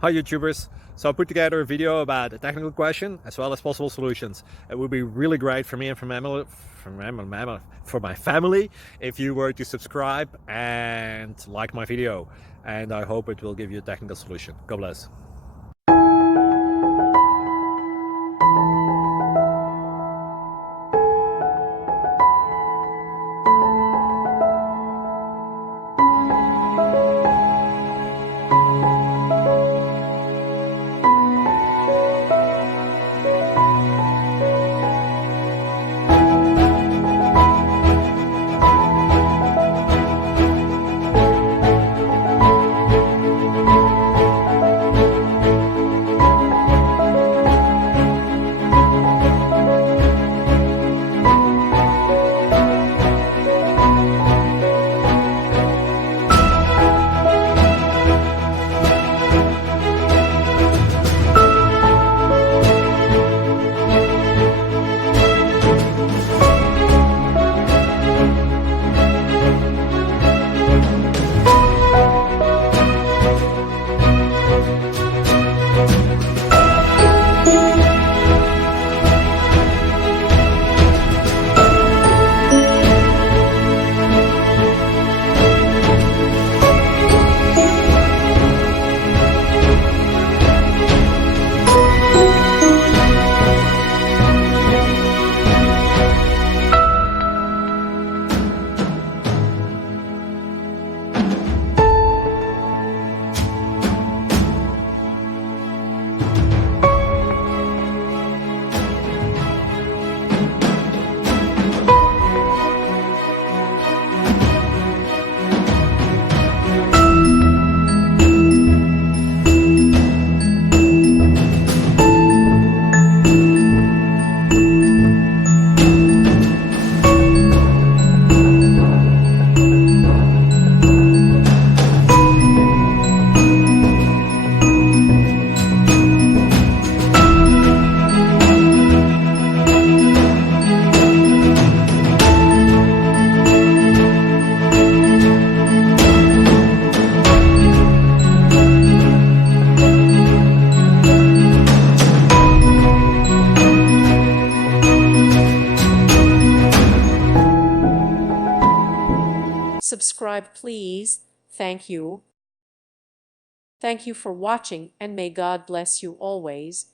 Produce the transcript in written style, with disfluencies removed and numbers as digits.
Hi YouTubers! So I put together a video about a technical question as well as possible solutions. It would be really great for me and for my family if you were to subscribe and like my video, and I hope it will give you a technical solution. God bless. Subscribe, please. Thank you. Thank you for watching, and may God bless you always.